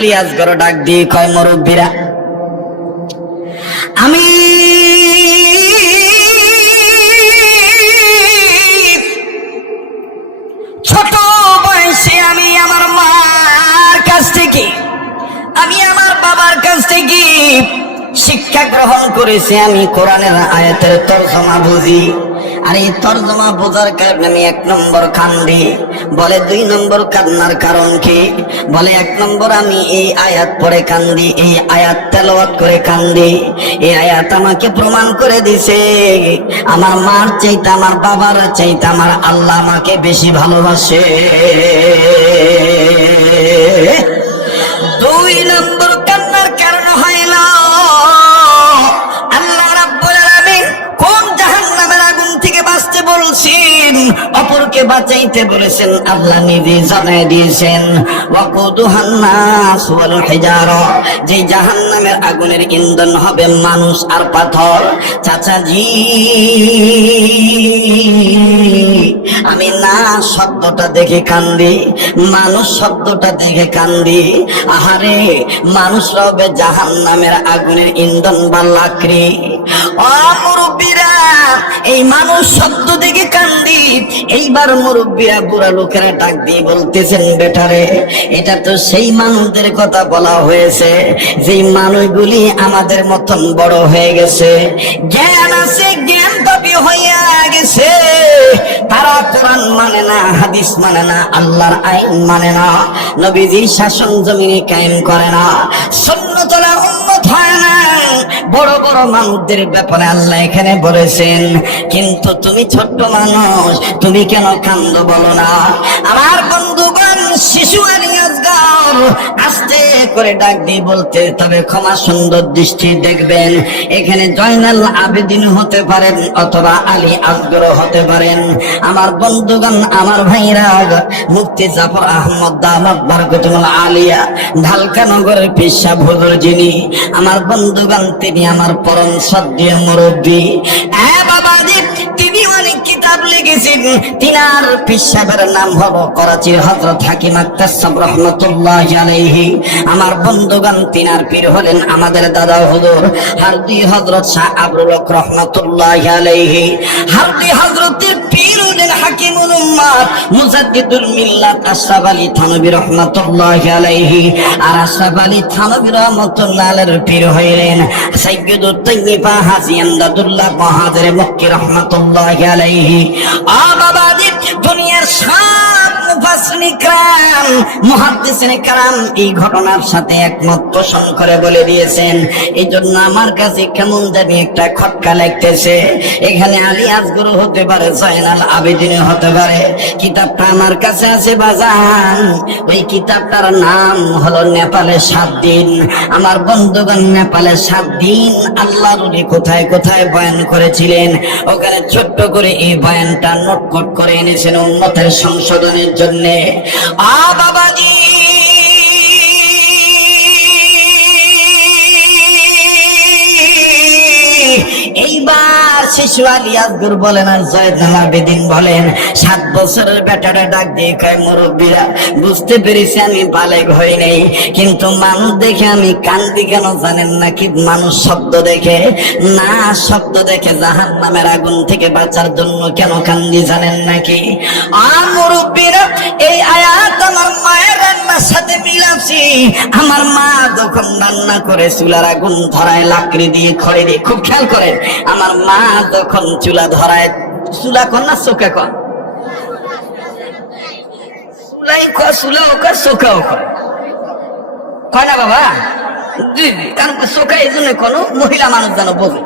আজগর ডাক দিয়ে কয় মুরব্বীরা, আমি ছোট বয়সে আমি আমার মার কাছ থেকে, আমি আমার বাবার কাছ থেকে শিক্ষা গ্রহণ করেছি। আমি কোরআনের আয়াতের তরজমা বুঝি, আর এই তরজমা বোঝার কারণে আমি 1 নম্বর কান্দি। বলে 2 নম্বর কান্নার কারণ কি? বলে 1 নম্বর আমি এই আয়াত পড়ে কান্দি, এই আয়াত তেলাওয়াত করে কান্দি। এই আয়াত আমাকে প্রমাণ করে দিছে আমার মার চাইতে, আমার বাবার চাইতে আমার আল্লাহ আমাকে বেশি ভালোবাসে। 2 নম্বর কান্নার কারণ হইল আল্লাহ রাব্বুল আলামিন কোন জাহান্নামের আগুন থেকে বাঁচতে বলছেন, অপরকে বাঁচাইতে বলেছেন, আল্লাহ নিজে জানাই দিয়েছেন ওয়াকুদুহান নাস ওয়াল হিজারা, যে জাহান্নামের আগুনের ইন্ধন হবে মানুষ আর পাথর। চাচাজি, আমি না শব্দটা দেখে কান্দি, মানুষ শব্দটা দেখে কান্দি। আহারে, মানুষ হবে জাহান্নামের আগুনের ইন্ধন বা লাকড়ি। ও মুরব্বীরা, এই মানুষ শব্দ দেখে কান্দি। এইবার মুরব্বীরা বুড়া লোকেরা ডাক দিয়ে বলতেছেন, বেটারে, এটা তো সেই মানুষদের কথা বলা হয়েছে যেই মানুষগুলি আমাদের মতন বড় হয়ে গেছে, জ্ঞান আছে, জ্ঞান পাপী হইয়া গেছে। তারা কোরআন মানে না, হাদিস মানে না, আল্লাহর আইন মানে না, নবীজির শাসন জমিনে কায়েম করে না, সুন্নতের উম্মত হয় না। বড় বড় মানুষদের ব্যাপারে আল্লাহ এখানে বলেছেন, কিন্তু তুমি ছোট্ট মানুষ, তুমি কেন কান্দো বলো না? আমার বন্ধুগণ, শিশু আলী আসগর আস্তে করে ডাক দিয়ে বলতে, তবে ক্ষমা সুন্দর দৃষ্টি দেখবেন, এখানে জয়নাল আবেদিন হতে পারেন অথবা আলী আসগর হতে পারেন। আমার বন্ধুগণ, আমার ভাইরা, মুফতি জাফর আহমদ দামাত বরকতুল আলিয়া ঢালকা নগরের পেশা হুজুর যিনি, আমার বন্ধুগণ, তিনি আমার পরম শ্রদ্ধেয় মুরব্বী। বাবাজি, তিনি অনেক কিতাব লিখেছেন। তিনার পেশাবের নাম হলো করাচির হযরত হাকিম আক্তার সাহেব রহমাতুল্লাহি আলাইহি। আমার বন্ধুগণ, তিনার পীর হলেন আমাদের দাদা হুজুর হারদি হযরত শাহ আবুল হক রহমাতুল্লাহি আলাইহি। হারদি হযরতের পীর হলেন হাকিমুল উম্মাত মুজাদ্দিদুল মিল্লাত আশরাফ আলী থানভী রহমাতুল্লাহি আলাইহি। আর আশরাফ আলী থানভী রহমাতুল্লাহি আলাইহির পীর হইলেন সাইয়্যিদুত তাইয়্যিবা হাজী আমদাদুল্লাহ মুহাজির মক্কি রহমাতুল্লাহি আলাইহি। বাবাজি, দুনিয়ার সব মুফাসসিরিন کرام, মুহাদ্দিসিন کرام এই ঘটনার সাথে একমত পোষণ করে বলে দিয়েছেন। এই জন্য আমার কাছে কেমন জানি একটা খটকা লাগতেছে। এখানে আলী আসগর হতে পারে, জয়নাল আবেদিন হতে পারে। কিতাবটা আমার কাছে আছে বাজান, ওই কিতাবটার নাম হলো নেপালে 7 দিন। আমার বন্ধুগণ, নেপালে 7 দিন আল্লাহর ওলি কোথায় কোথায় বয়ান করেছিলেন, ওখানে ছোট্ট করে এই বয়ানটা নোটকট করে এনেছেন উম্মতের সংশোধনের জন্য। বাবাজি, এইবার শিশু আলী আসগর বলেন আর জয়নাল আবেদিন বলেন, 7 বছরের বেটারে ডাক দিয়ে কয়, মুরব্বীরা, বুঝতে পেরেছি আমি বালেগ হই নাই, কিন্তু মানুষ দেখে আমি কান্দি কেন জানেন নাকি? মানুষ শব্দ দেখে না, শব্দ দেখে জাহান্নামের আগুন থেকে বাঁচার জন্য কেন কান্দি জানেন নাকি? মুরব্বীরা, এই আয়াত আমার মায়ের রান্নার সাথে মিলাচ্ছি। আমার মা যখন রান্না করে চুলার আগুন ধরায় লাকড়ি দিয়ে, খড়ি দিয়ে, খুব খেয়াল করেন, আমার মা যখন চুলা ধরায়, চুলা কর না চোখে কর, চুলাই কর, চুলাও কর, চোখাও কর, কয় না বাবা? জি জি, কারণ চোখা এই জন্য কোনো মহিলা মানুষ যেন বোঝে।